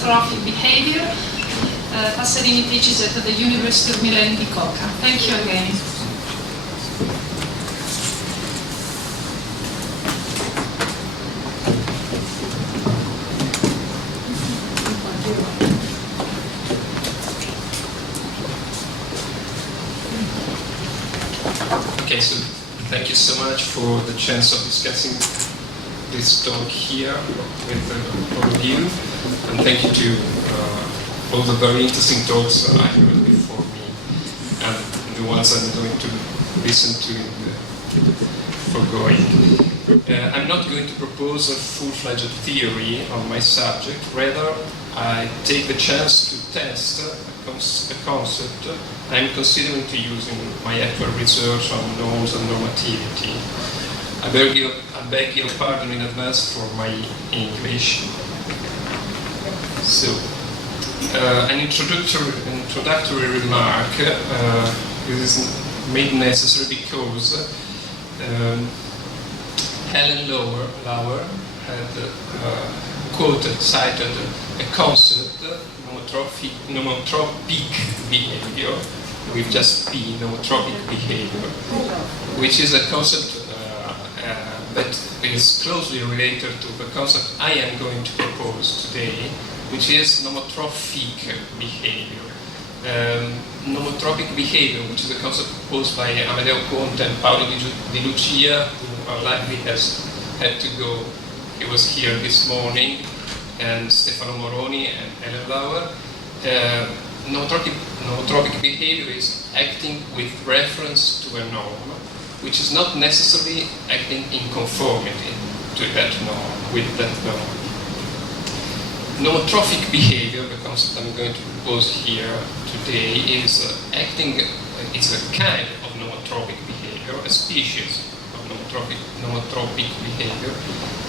nomotrophic behavior. Passerini teaches at the University of Milan Bicocca. Thank you again. Okay, so thank you so much for the chance of discussing this talk here with all of you, and thank you to all the very interesting talks I heard before me, and the ones I'm going to listen to in the foregoing. I'm not going to propose a full-fledged theory on my subject, rather I take the chance to test a concept I'm considering to use in my actual research on norms and normativity. I beg your pardon in advance for my English. So, an introductory remark. This is made necessary because Helen Lauer had cited a concept, nomotropic behavior, with just P, nomotropic behavior, which is a concept that is closely related to the concept I am going to propose today, which is nomotrophic behavior. Nomotropic behavior, which is a concept proposed by Amedeo Conte and Paolo Di Lucia, who likely has had to go. He was here this morning, and Stefano Moroni and Helen Lauer. Nomotropic behavior is acting with reference to a norm, which is not necessarily acting in conformity to that norm, with that norm. Nomotrophic behavior, the concept I'm going to propose here today, is it's a kind of nomotropic behavior, a species of nomotropic behavior,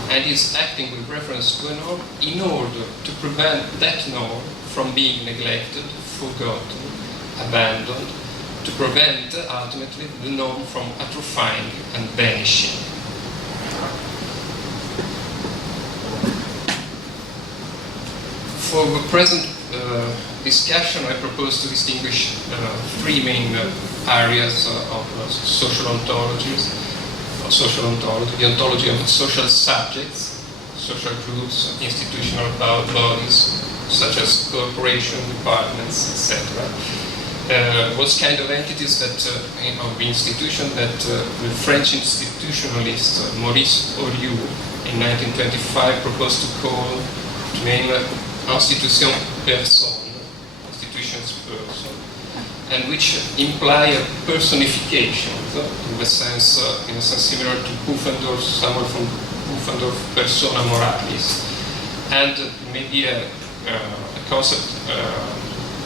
and is acting with reference to a norm in order to prevent that norm from being neglected, forgotten, abandoned, to prevent ultimately the norm from atrophying and vanishing. For the present discussion, I propose to distinguish three main areas of social ontologies. The ontology of social subjects, social groups, institutional bodies, such as corporations, departments, etc. Those kind of entities that, of the institution that the French institutionalist Maurice Oriou in 1925 proposed to name institution personne, institutions person, and which imply a personification in a sense similar to Pufendorf, Samuel von Pufendorf persona moralis, and maybe a concept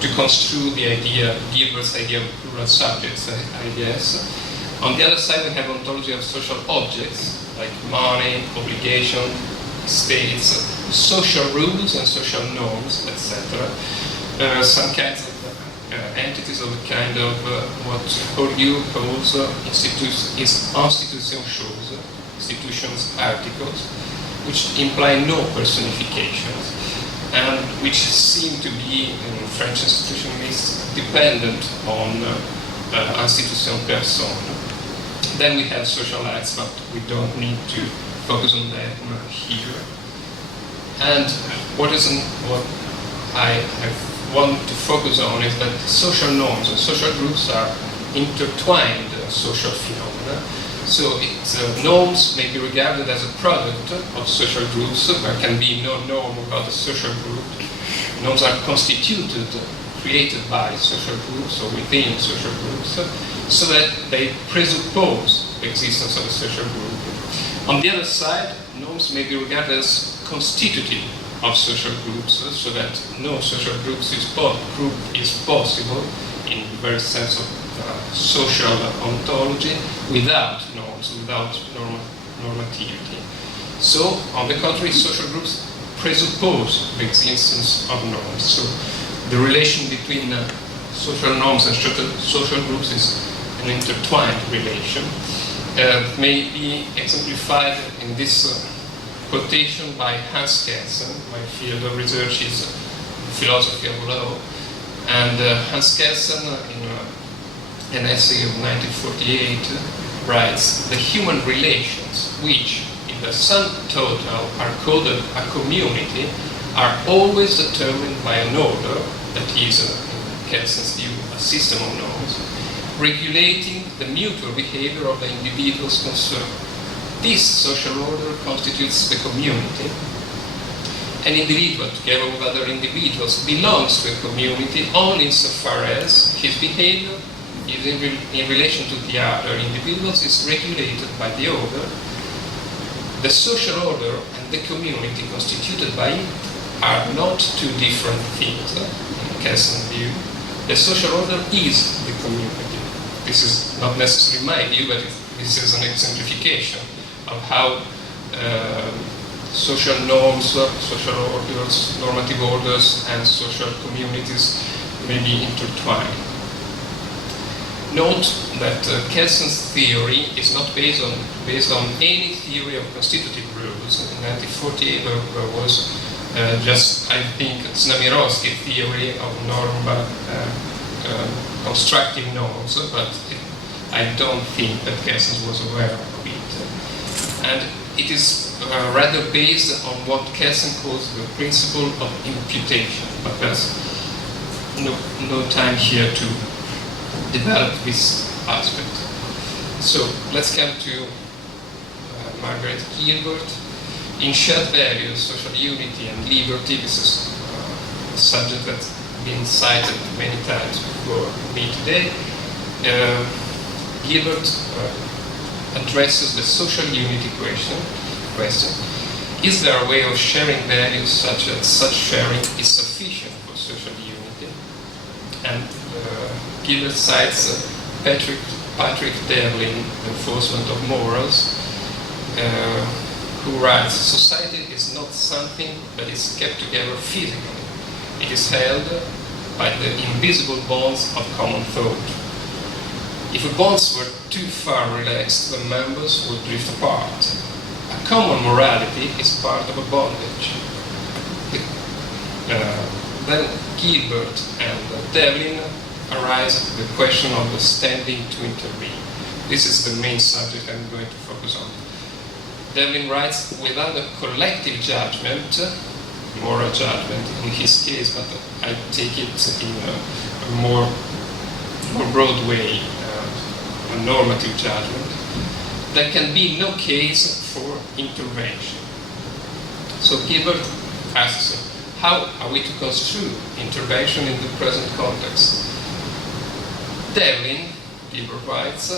to construe the idea, Gilbert's idea of plural subjects, I guess. On the other side, we have ontology of social objects like money, obligation, states, social rules and social norms, etc. Some kinds of entities of a kind of what Bourdieu calls institution choses, institutions, articles, which imply no personifications, and which seem to be, in French institutionalists, dependent on institution personne. Then we have social acts, but we don't need to focus on that here. And what I want to focus on is that social norms and social groups are intertwined social phenomena. So norms may be regarded as a product of social groups. There can be no norm about a social group. Norms are constituted, created by social groups or within social groups, so that they presuppose the existence of a social group. On the other side, norms may be regarded as constitutive of social groups, so that no social group is possible in the very sense of social ontology without norms, without normativity. So, on the contrary, social groups presuppose the existence of norms. So, the relation between social norms and social groups is an intertwined relation. May be exemplified in this quotation by Hans Kelsen. My field of research is philosophy of law. And Hans Kelsen, in an essay of 1948, writes, the human relations, which in the sum total are called a community, are always determined by an order, that is, in Kelsen's view, a system of norms, regulating the mutual behavior of the individuals concerned. This social order constitutes the community. An individual, together with other individuals, belongs to a community only insofar as his behavior is in relation to the other individuals is regulated by the order. The social order and the community constituted by it are not two different things. In Kelsen's view, the social order is the community. This is not necessarily my view, but this is an exemplification of how social norms, social orders, normative orders, and social communities may be intertwined. Note that Kelsen's theory is not based on any theory of constitutive rules. In 1948 there was just, I think, Znamierovsky's theory of constructive norms, but I don't think that Kelsen was aware of it. And it is rather based on what Kelsen calls the principle of imputation, but there's no time here to develop this aspect. So let's come to Margaret Gilbert. In shared values, social unity and liberty, this is a subject that's been cited many times before me today. Gilbert addresses the social unity question. Is there a way of sharing values such that such sharing is sufficient for social unity? And Gilbert cites Patrick Devlin, Enforcement of Morals, who writes, society is not something that is kept together physically. It is held by the invisible bonds of common thought. If the bonds were too far relaxed, the members would drift apart. A common morality is part of a bondage. Then Gilbert and Devlin arise the question of the standing to intervene. This is the main subject I'm going to focus on. Devlin writes, without a collective judgment, moral judgment in his case, but I take it in a more broad way, a normative judgment, there can be no case for intervention. So Gilbert asks, how are we to construe intervention in the present context? Devlin, Gilbert writes,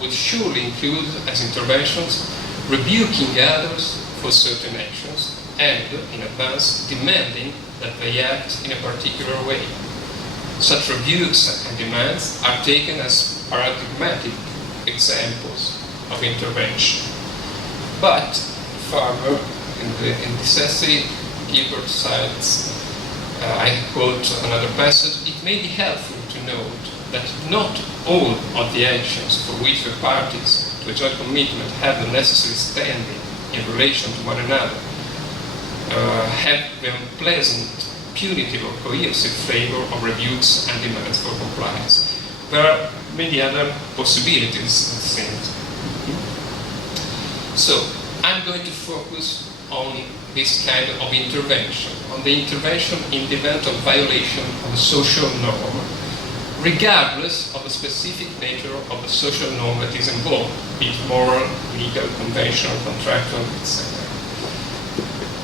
would surely include as interventions rebuking others for certain actions and, in advance, demanding that they act in a particular way. Such rebukes and demands are taken as paradigmatic examples of intervention. But further, in this essay, Gilbert cites, I quote another passage, it may be helpful to note that not all of the actions for which the parties to a joint commitment have the necessary standing in relation to one another have the unpleasant, punitive or coercive flavor of rebukes and demands for compliance. There are many other possibilities, it seems. So, I'm going to focus on this kind of intervention, on the intervention in the event of violation of a social norm, regardless of the specific nature of the social norm that is involved, be it moral, legal, conventional, contractual, etc.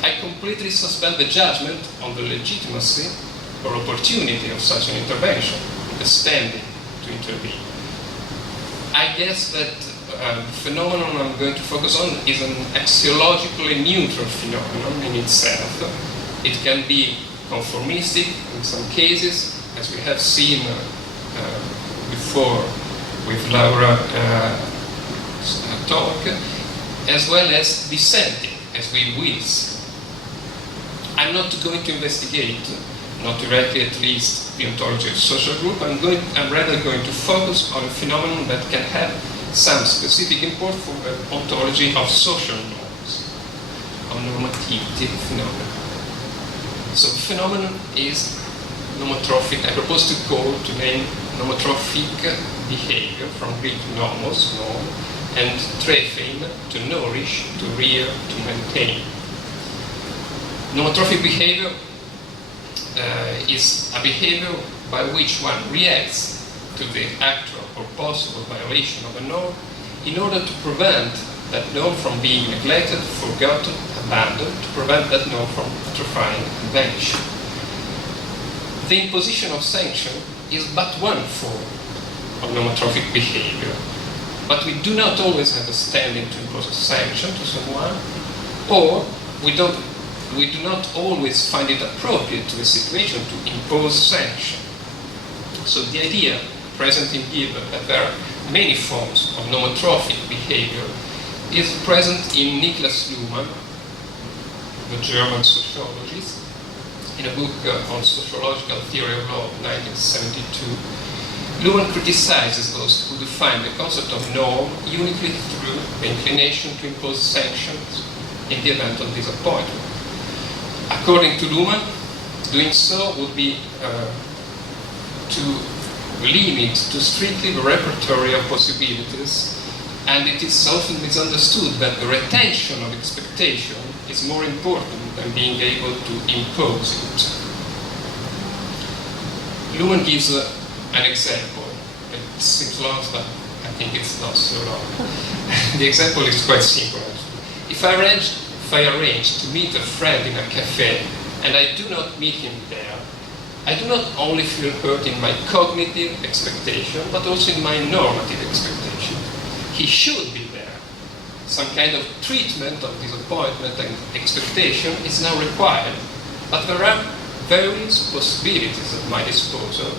I completely suspend the judgment on the legitimacy or opportunity of such an intervention, the standing to intervene. I guess that the phenomenon I'm going to focus on is an axiologically neutral phenomenon in itself. It can be conformistic in some cases, as we have seen before with Laura talk, as well as dissenting, as we will see. I'm not going to investigate, not directly at least, the ontology of social group. I'm rather going to focus on a phenomenon that can have some specific import for the ontology of social norms, of normativity phenomena. So the phenomenon is nomotrophic, I propose to name nomotrophic behavior from Greek nomos, norm, and trophein, to nourish, to rear, to maintain. Nomotrophic behavior is a behavior by which one reacts to the actual or possible violation of a norm in order to prevent that norm from being neglected, forgotten, abandoned, to prevent that norm from atrophying and vanishing. The imposition of sanction is but one form of nomotrophic behavior, but we do not always have a standing to impose a sanction to someone, or we do not always find it appropriate to the situation to impose sanction. So the idea present in Gibbon that there are many forms of nomotrophic behavior is present in Niklas Luhmann, the German sociologist, in a book on sociological theory of law, 1972. Luhmann criticizes those who define the concept of norm uniquely through the inclination to impose sanctions in the event of disappointment. According to Luhmann, doing so would be to limit to strictly the repertoire of possibilities, and it is often misunderstood that the retention of expectation is more important than being able to impose it. Luhmann gives an example. It seems long, but I think it's not so long. The example is quite simple, actually. If I arrange to meet a friend in a cafe and I do not meet him there, I do not only feel hurt in my cognitive expectation, but also in my normative expectation. He should be there. Some kind of treatment of disappointment and expectation is now required, but there are various possibilities at my disposal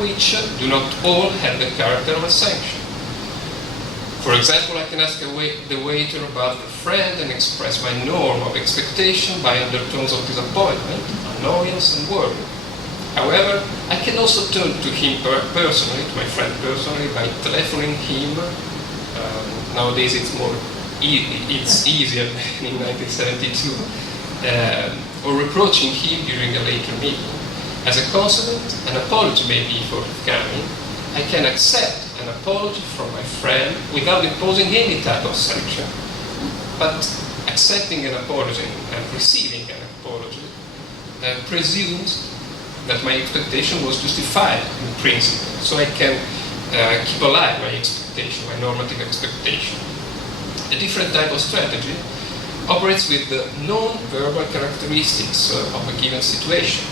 which do not all have the character of a sanction. For example, I can ask the waiter about the friend and express my norm of expectation by undertones of disappointment, annoyance, and worry. However, I can also turn to him personally, to my friend personally, by telephoning him. Nowadays it's easier than in 1972, or reproaching him during a later meeting. As a consequence, an apology may be forthcoming. I can accept an apology from my friend without imposing any type of sanction. But accepting an apology and receiving an apology presumes that my expectation was justified in principle, so I can keep alive my expectation, my normative expectation. A different type of strategy operates with the non-verbal characteristics of a given situation.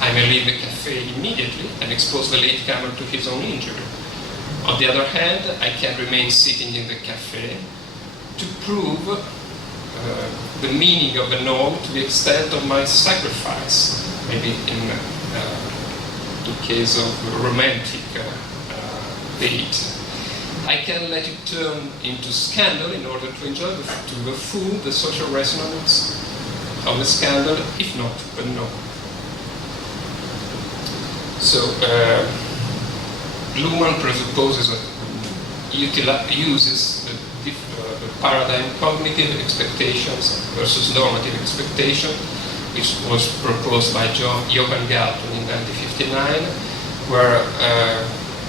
I may leave the cafe immediately and expose the latecomer to his own injury. On the other hand, I can remain sitting in the cafe to prove the meaning of the norm to the extent of my sacrifice, maybe in case of a romantic date. I can let it turn into scandal in order to enjoy to the full the social resonance of the scandal, if not the norm. So, Luhmann presupposes uses the paradigm cognitive expectations versus normative expectation, which was proposed by Johann Galton in 1959, where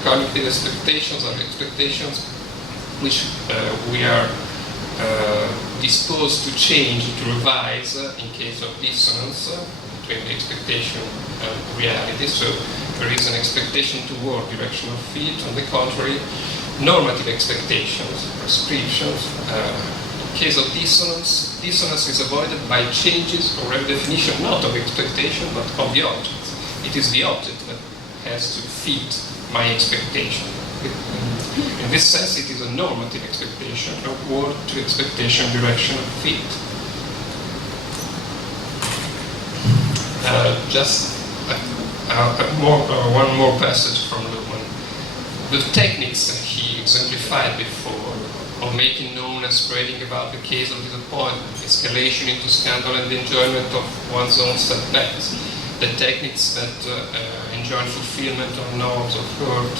cognitive expectations are expectations which we are disposed to change, to revise in case of dissonance between the expectation and reality. So there is an expectation toward direction of fit. On the contrary, normative expectations, prescriptions. In case of dissonance, dissonance is avoided by changes or redefinition not of expectation but of the object. It is the object that has to fit my expectation. In this sense, it is a normative expectation, upward to expectation direction of fit. One more passage from Luhmann. The techniques that he exemplified before of making known and spreading about the case of disappointment, escalation into scandal and the enjoyment of one's own setbacks, the techniques that enjoin fulfillment of norms of hurt,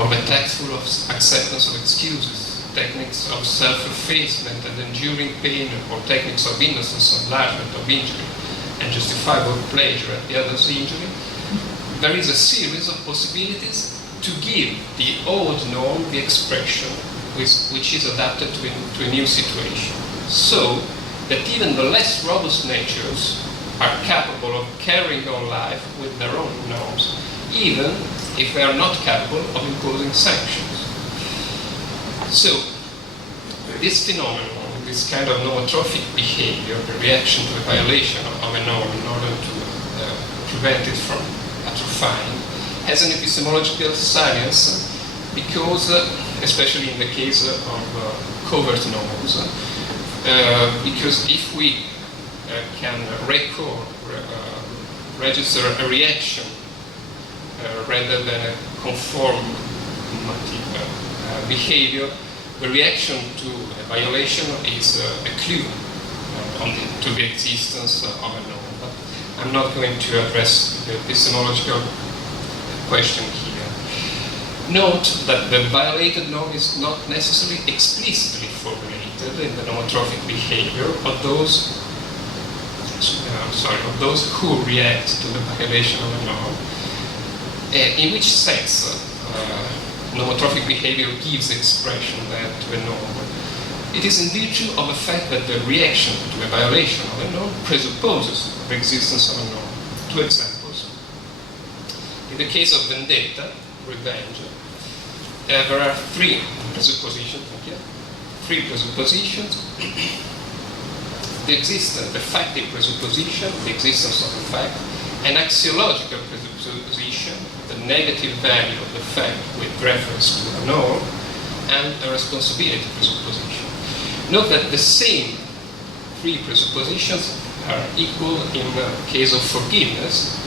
or the tactful of acceptance of excuses, techniques of self-effacement and enduring pain, or techniques of innocence, enlargement of injury. and justifiable pleasure at the other's injury, there is a series of possibilities to give the old norm the expression which is adapted to a new situation. So that even the less robust natures are capable of carrying on life with their own norms, even if they are not capable of imposing sanctions. So, this phenomenon, this kind of nomotrophic behavior, the reaction to a violation of a norm in order to prevent it from atrophying, has an epistemological salience because, especially in the case of covert norms, because if we can register a reaction rather than a conformative behavior, the reaction to a violation is a clue to the existence of a norm. But I'm not going to address the epistemological question here. Note that the violated norm is not necessarily explicitly formulated in the nomotrophic behavior of those who react to the violation of a norm, in which sense nomotrophic behavior gives expression to a norm. It is in virtue of the fact that the reaction to a violation of a norm presupposes the existence of a norm. Two examples. In the case of vendetta, revenge, there are three presuppositions. Three presuppositions. The factic presupposition, the existence of a fact, an axiological presupposition, the negative value of the fact with reference to a norm, and a responsibility presupposition. Note that the same three presuppositions are equal in the case of forgiveness.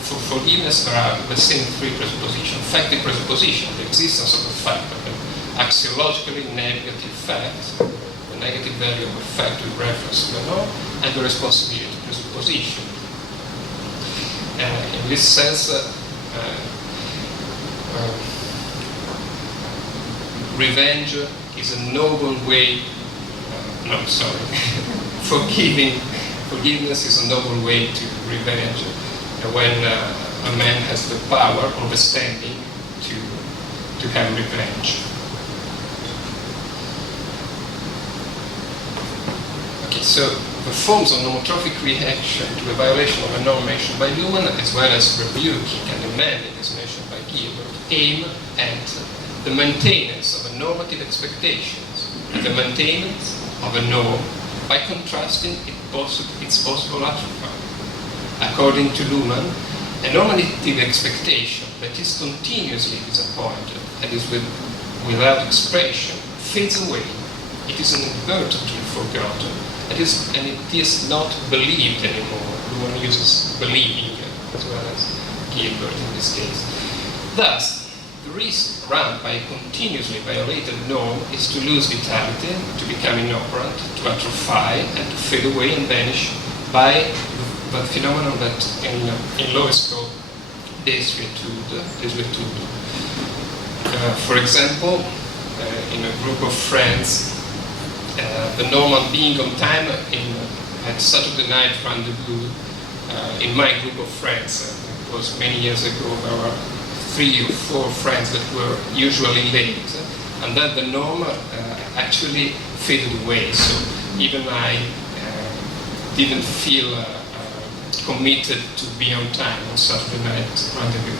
For forgiveness, there are the same three presuppositions. Factic presupposition, the existence of a fact, an axiologically negative fact, the negative value of a fact with reference to a norm, and the responsibility presupposition. In this sense, revenge is a noble way, forgiveness is a noble way to revenge when a man has the power or the standing to have revenge. Okay, so the forms of nomotrophic reaction to a violation of a norm mentioned by Luhmann, as well as rebuking and amending as mentioned by Gilbert, aim at the maintenance of a normative expectations and the maintenance of a norm by contrasting its possible atrophy. According to Luhmann, a normative expectation that is continuously disappointed and is without expression fades away. It is inadvertently forgotten, and it is not believed anymore. Luhmann uses believing as well as Gilbert in this case. Thus, the risk run by a continuously violated norm is to lose vitality, to become inoperant, to atrophy, and to fade away and vanish by the phenomenon that in law is called desuetude. For example, in a group of friends, the norm of being on time at Saturday night rendezvous, in my group of friends, it was many years ago, there were 3 or 4 friends that were usually late, and then the norm actually faded away. So even I didn't feel committed to be on time on Saturday night rendezvous.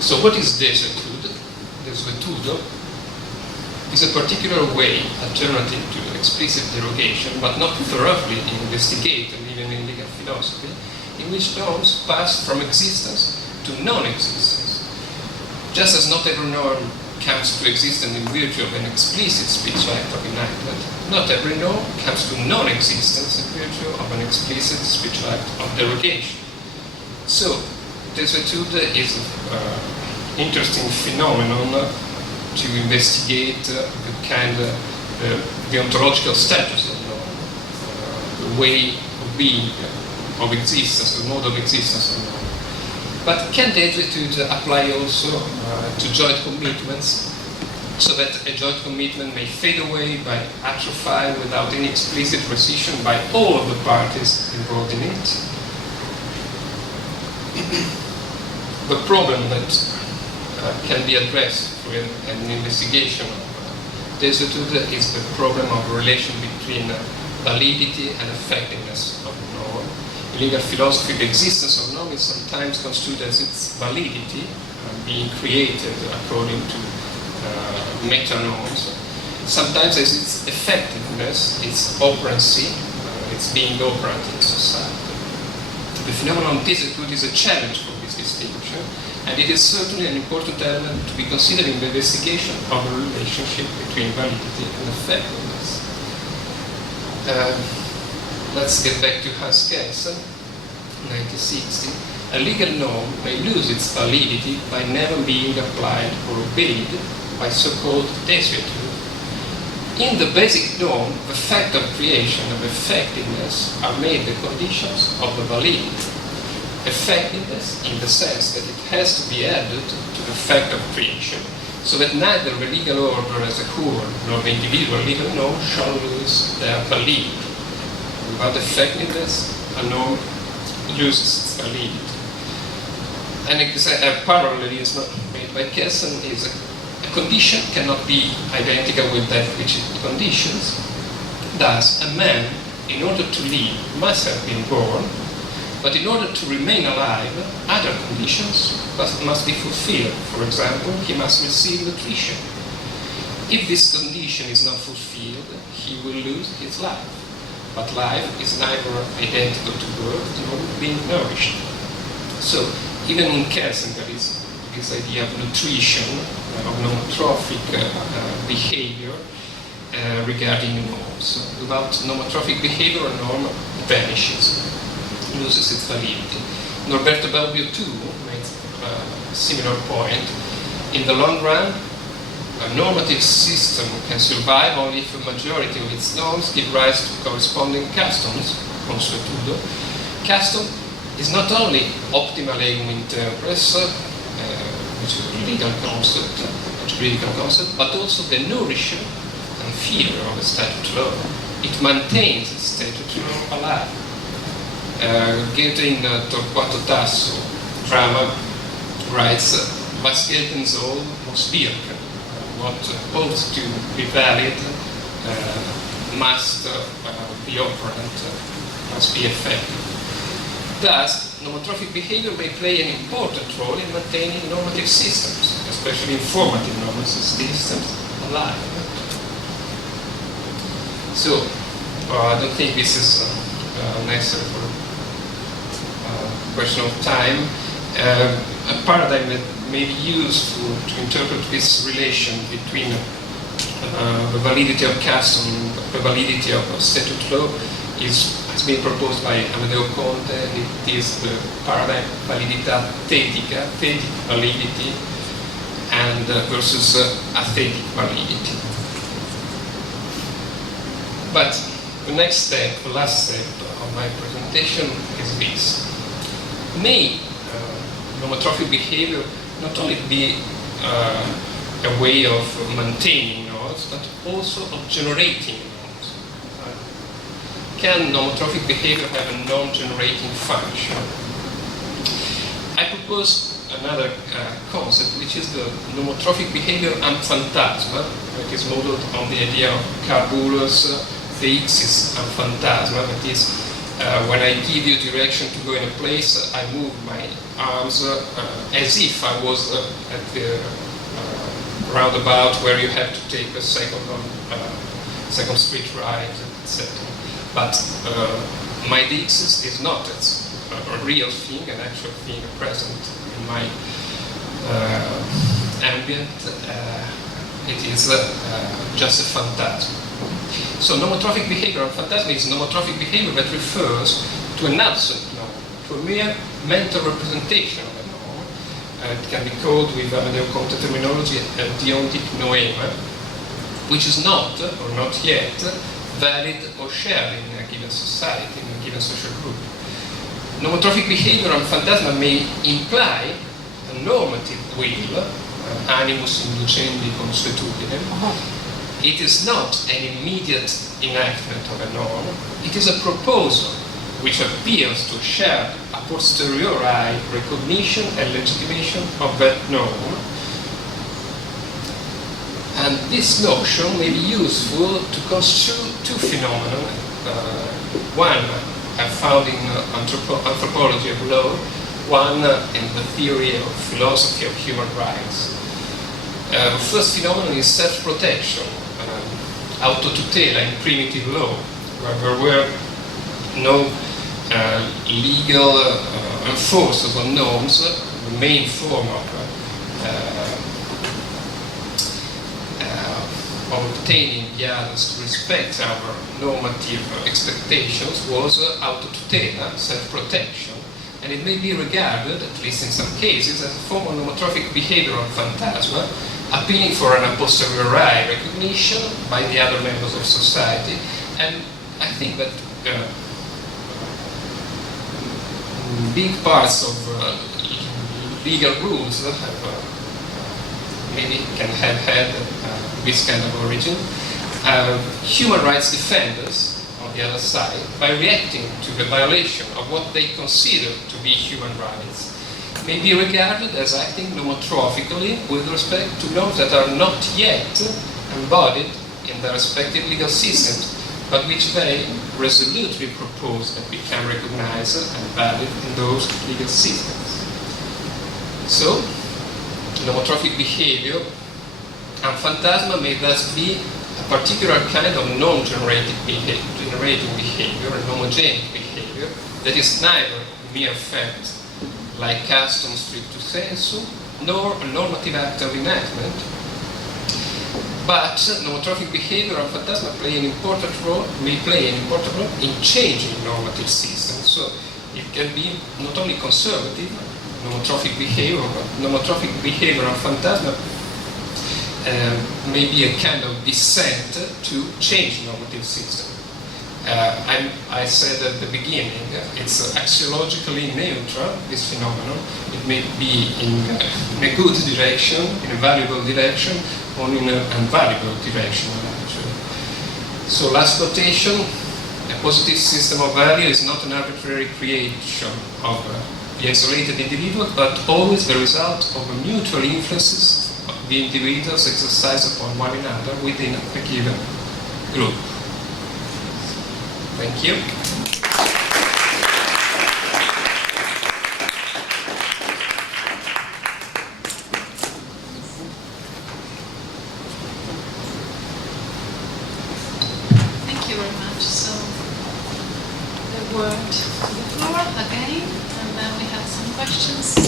So what is desuetude? Desuetudo is a particular way, alternative to explicit derogation, but not thoroughly investigated even in legal philosophy, in which norms pass from existence to non-existence. Just as not every norm comes to existence in virtue of an explicit speech act of enactment, not every norm comes to non-existence in virtue of an explicit speech act of derogation. So, desuetude is an interesting phenomenon to investigate the kind of the ontological status of norm, the way of being, of existence, the mode of existence of norm. But can desuetude apply also to joint commitments? so that a joint commitment may fade away by atrophy without any explicit rescission by all of the parties involved in it. The problem that can be addressed through an investigation of desuetude is the problem of relation between validity and effectiveness of the norm. In legal philosophy, the existence of norm is sometimes construed as its validity, being created according to meta-norms, sometimes as its effectiveness, its operancy, its being operant in society. The phenomenon of desuetude is a challenge for this distinction, and it is certainly an important element to be considered in the investigation of the relationship between validity and effectiveness. Let's get back to Hans Kelsen, 1960. A legal norm may lose its validity by never being applied or obeyed by so-called desuetude. In the basic norm, the fact of creation and effectiveness are made the conditions of the validity. Effectiveness in the sense that it has to be added to the fact of creation, so that neither the legal order as a whole nor the individual legal norm shall lose their validity. Without effectiveness, a norm loses its validity. A parallelism made by Kelsen is a condition cannot be identical with that which it conditions. Thus, a man, in order to live, must have been born, but in order to remain alive, other conditions must be fulfilled. For example, he must receive nutrition. If this condition is not fulfilled, he will lose his life. But life is neither identical to birth nor being nourished. So, even in Kelsen, there is this idea of nutrition, of nomotrophic behavior regarding norms. Without nomotrophic behavior, a norm vanishes, loses its validity. Norberto Bobbio too made a similar point. In the long run, a normative system can survive only if a majority of its norms give rise to corresponding customs, consuetudo. Custom is not only optima legum inter res, which is a legal concept, a juridical concept, but also the nourisher and feeder of a statute law. It maintains the statute law alive. Goethe in Torquato Tasso drama writes, "Was gelten soll, muss wirken." What ought to be valid must be operant, must be effective. Thus, nomotrophic behavior may play an important role in maintaining normative systems, especially informative normative systems, alive. So, I don't think this is necessary for question of time. A paradigm that may be useful to interpret this relation between the validity of custom and the validity of statute law has been proposed by Amedeo Conte, and it is the paradigm validità thetica, thetic validity, and versus athetic validity. But the next step, the last step of my presentation is this. May nomotrophic behavior not only be a way of maintaining norms, but also of generating norms. Can nomotrophic behavior have a norm-generating function? I propose another concept, which is the nomotrophic behavior am phantasma. It is modeled on the idea of Karl Buller's theixis am phantasma. That is, when I give you direction to go in a place, I move my arms as if I was at the roundabout where you have to take a second street right, etc. But my deixis is not a real thing, an actual thing present in my ambient. It is just a phantasm. So nomotrophic behavior and phantasm is nomotrophic behavior that refers to an absent norm, to a mere mental representation of a norm. It can be called, with Amedeo Conte terminology, a deontic noema, which is not, or not yet, valid or shared in a given society, in a given social group. Nomotrophic behavior and phantasma may imply a normative will, animus inducendi consuetudinem. It is not an immediate enactment of a norm, it is a proposal which appears to share a posteriori recognition and legitimation of that norm. And this notion may be useful to construe two phenomena. One I found in anthropology of law, one in the theory of philosophy of human rights. The first phenomenon is self-protection, autotutela in primitive law, where there were no legal enforcers or norms. The main form of obtaining the others to respect our normative expectations was autotutela, self-protection, and it may be regarded, at least in some cases, as a form of nomotrophic behavior of phantasma, appealing for an a posteriori recognition by the other members of society. And I think that big parts of legal rules maybe can have had this kind of origin. Human rights defenders, on the other side, by reacting to the violation of what they consider to be human rights, may be regarded as acting nomotrophically with respect to norms that are not yet embodied in their respective legal systems, but which they resolutely propose that become recognized and valid in those legal systems. So, nomotrophic behavior and phantasma may thus be a particular kind of non-generating behavior, a nomogenic behavior, that is neither mere fact, like custom stricto sensu, nor a normative act of enactment, but nomotrophic behavior and phantasma may play an important role in changing normative systems. So it can be not only conservative, nomotrophic behavior, but nomotrophic behavior and phantasma may be a kind of descent to change normative system. I said at the beginning, it's axiologically neutral, this phenomenon. It may be in a good direction, in a valuable direction, or in an invaluable direction, actually. So last quotation, a positive system of value is not an arbitrary creation of the isolated individual, but always the result of the mutual influences the individuals exercise upon one another within a given group. Thank you. Thank you very much. So, the word to the floor again, and then we have some questions.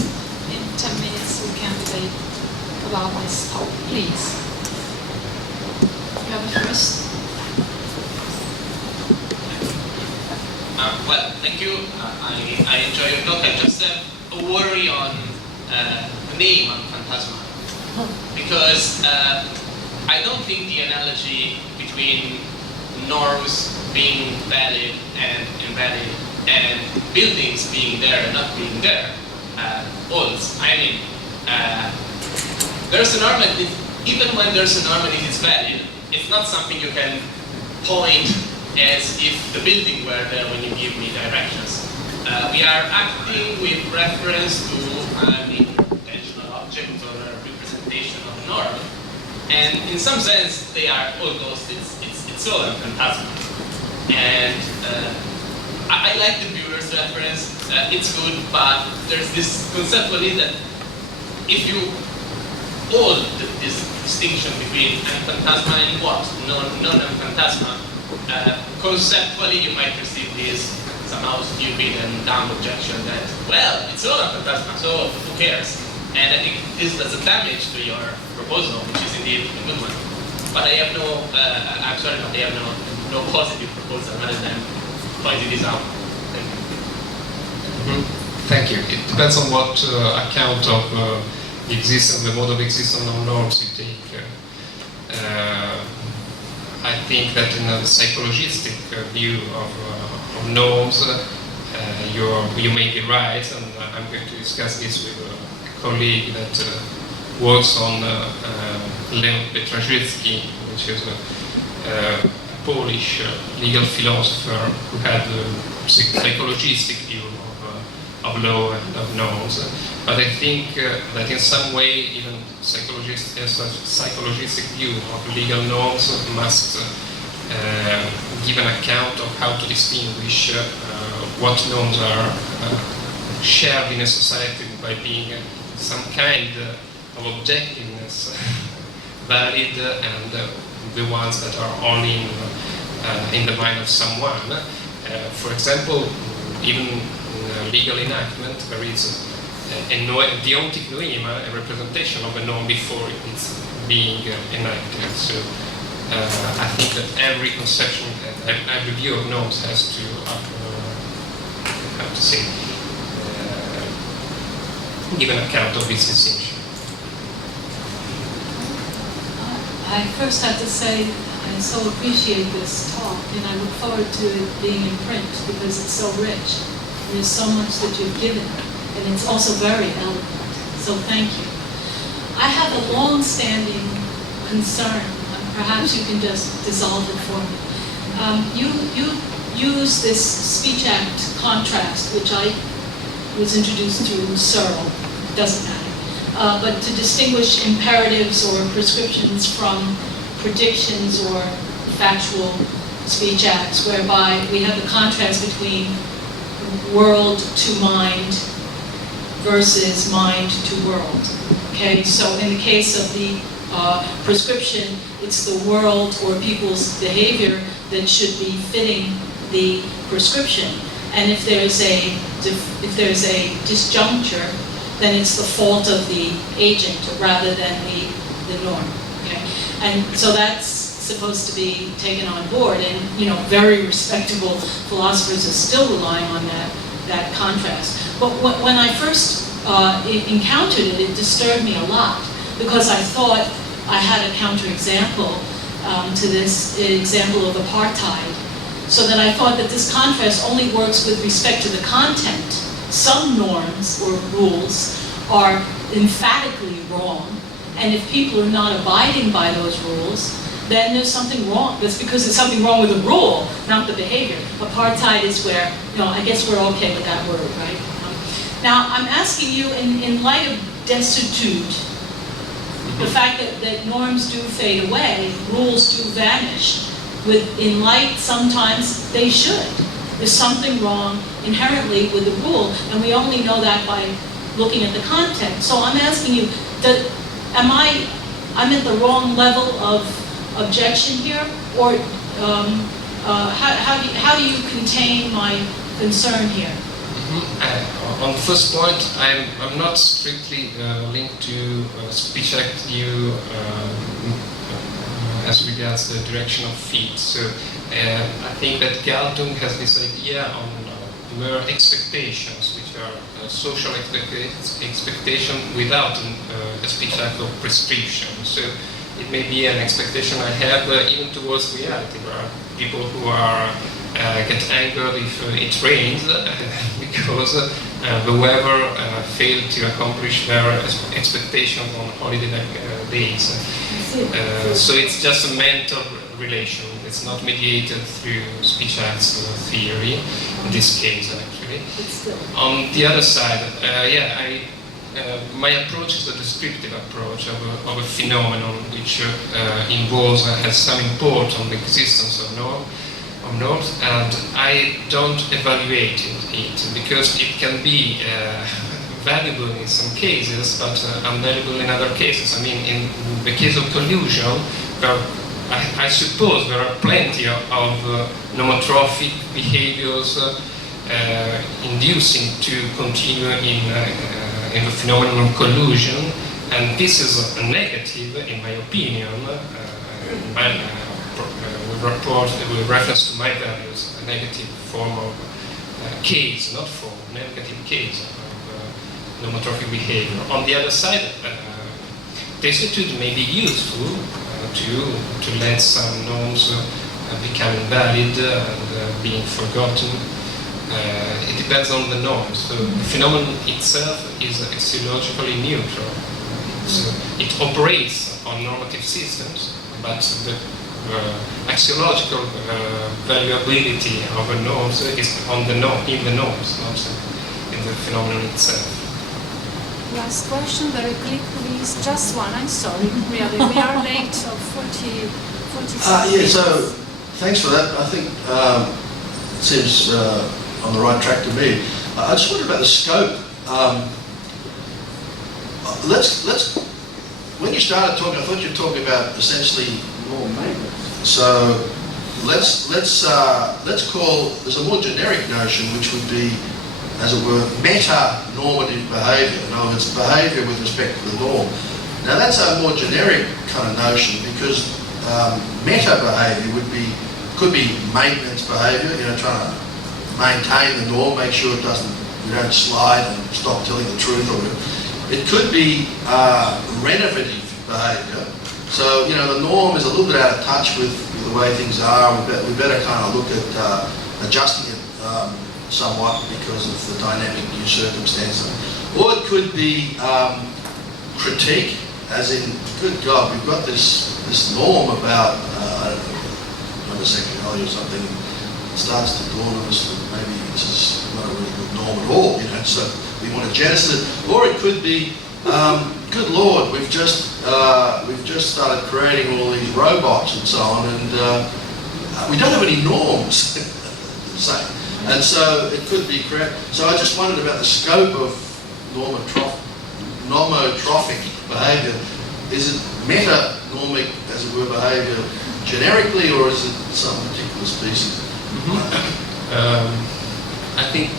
In 10 minutes we can debate about this topic. Please. You have it first. Well, thank you. I enjoy your talk. I just have a worry on the name on Phantasma. Because I don't think the analogy between norms being valid and invalid and buildings being there and not being there holds. I mean, there's a norm, and even when there's a norm and it is valid, it's not something you can point as if the building were there when you give me directions. We are acting with reference to an intentional object or a representation of a norm, and in some sense they are all ghosts. It's all a phantasm. And I like the viewer's reference. It's good, but there's this conceptually that if you hold this distinction between phantasma and what non-phantasma, conceptually you might perceive this somehow stupid and dumb objection that, well, it's all a phantasma, so who cares? And I think this does a damage to your proposal, which is indeed a good one. But I have no, I'm sorry, but I have no positive proposal rather than pointing this out. Thank you. Thank you. It depends on what account of the existence, the mode of existence of norms you take. I think that in a psychologistic view of norms, you may be right, and I'm going to discuss this with a colleague that works on Leon Petraszewski, which is a Polish legal philosopher who had a psychologistic view of law and of norms. But I think that in some way, even psychologistic view of legal norms must give an account of how to distinguish what norms are shared in a society by being some kind of objectiveness valid and the ones that are only in the mind of someone. For example, even in legal enactment, there is a deontic noema, a representation of a norm before it's being enacted. So I think that every conception, every view of norms has to, how to say, give an account of this distinction. I first have to say I so appreciate this talk, and I look forward to it being in print because it's so rich. And there's so much that you've given, and it's also very eloquent. So thank you. I have a long-standing concern. Perhaps you can just dissolve it for me. You use this Speech Act contrast, which I was introduced through Searle. Doesn't matter. But to distinguish imperatives or prescriptions from predictions or factual speech acts, whereby we have the contrast between world to mind versus mind to world. Okay, so in the case of the prescription, it's the world or people's behavior that should be fitting the prescription. And if there's a disjuncture, then it's the fault of the agent rather than the norm. Okay, and so that's supposed to be taken on board, and very respectable philosophers are still relying on that contrast. But when I first encountered it, it disturbed me a lot because I thought I had a counterexample to this example of apartheid, so that I thought that this contrast only works with respect to the content. Some norms or rules are emphatically wrong, and if people are not abiding by those rules, then there's something wrong. That's because there's something wrong with the rule, not the behavior. Apartheid is where, I guess we're okay with that word, right? Now, I'm asking you, in light of desuetude, the fact that norms do fade away, rules do vanish, in light, sometimes they should. There's something wrong inherently with the rule, and we only know that by looking at the content. So I'm asking you, I'm at the wrong level of objection here, or how do you contain my concern here? On the first point, I'm not strictly linked to Speech Act view as regards the direction of feet. So I think that Galtung has this idea on mere expectations, which are social expectation without a Speech Act of prescription. So it may be an expectation I have even towards reality, where are people who are get angered if it rains because the weather failed to accomplish their expectations on holiday days. So it's just a mental relation. It's not mediated through Speech Acts theory, in this case actually. On the other side, my approach is a descriptive approach of a phenomenon which involves, has some import on the existence of norms, and I don't evaluate it because it can be valuable in some cases, but unvaluable in other cases. I mean, in the case of collusion, I suppose there are plenty of nomotrophic behaviors inducing to continue in the phenomenon of collusion, and this is a negative, in my opinion, with reference to my values, a negative form of case, not form, negative case of nomotrophic behavior. On the other side, desuetude may be useful to let some norms become invalid and being forgotten. It depends on the norms. So the phenomenon itself is axiologically neutral. it operates on normative systems, but the axiological valuability of a norm is in the norms, not in the phenomenon itself. Last question, very quick, please. Just one. I'm sorry, really. We are late, so 40 yeah, so thanks for that. I think it seems on the right track to me. I just wondered about the scope. Let's. When you started talking, I thought you were talking about essentially norm maintenance. So let's call. There's a more generic notion which would be, as it were, meta-normative behaviour. In other words, behaviour with respect to the norm. Now that's a more generic kind of notion because meta behaviour could be maintenance behaviour. You know, trying to maintain the norm, make sure you don't slide and stop telling the truth, or it could be renovative behaviour. So, you know, the norm is a little bit out of touch with the way things are. We better kind of look at adjusting it somewhat because of the dynamic new circumstances. Or it could be critique, as in, good God, we've got this norm about homosexuality or something. It starts to dawn on us that maybe this is not a really good norm at all, you know, so we want to jettison it. Or it could be, good Lord, we've just started creating all these robots and so on, and we don't have any norms. And so it could be correct. So I just wondered about the scope of nomotrophic behaviour. Is it meta-normic, as it were, behaviour generically, or is it some particular species? I think,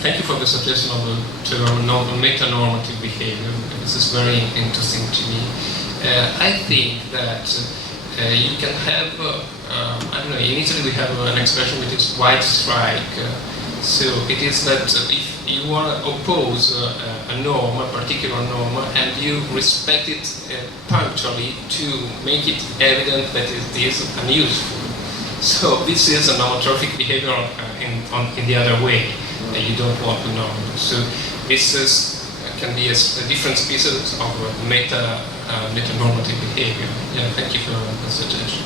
thank you for the suggestion of the term meta-normative behavior. This is very interesting to me. I think that you can have, I don't know, in Italy we have an expression which is white strike. So it is that if you want to oppose a norm, a particular norm, and you respect it punctually to make it evident that it is unuseful. So this is a nomotrophic behavior in the other way. You don't want to know. So this can be a different species of meta-normative behavior. Yeah, thank you for the suggestion.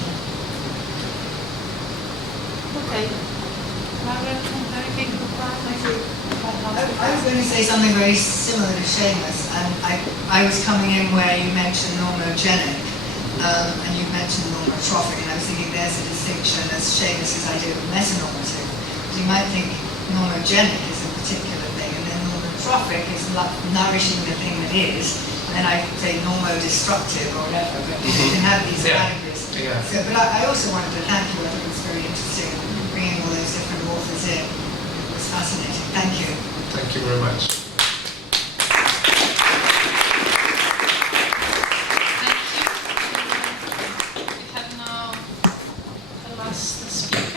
Okay. Margaret, very big goodbye. Thank you. I was going to say something very similar to Seamus, and I was coming in where you mentioned normogenic, and you mentioned nomotrophic, and I was thinking there's a distinction as Seamus's idea of metanormative. You might think nomogenic is a particular thing, and then nomotrophic is nourishing the thing that is, and then I say normodestructive or whatever, but you can have these categories. Yeah. So, but I also wanted to thank you. I think it was very interesting bringing all those different authors in. It was fascinating. Thank you. Thank you very much. Thank you. We have now the last speaker.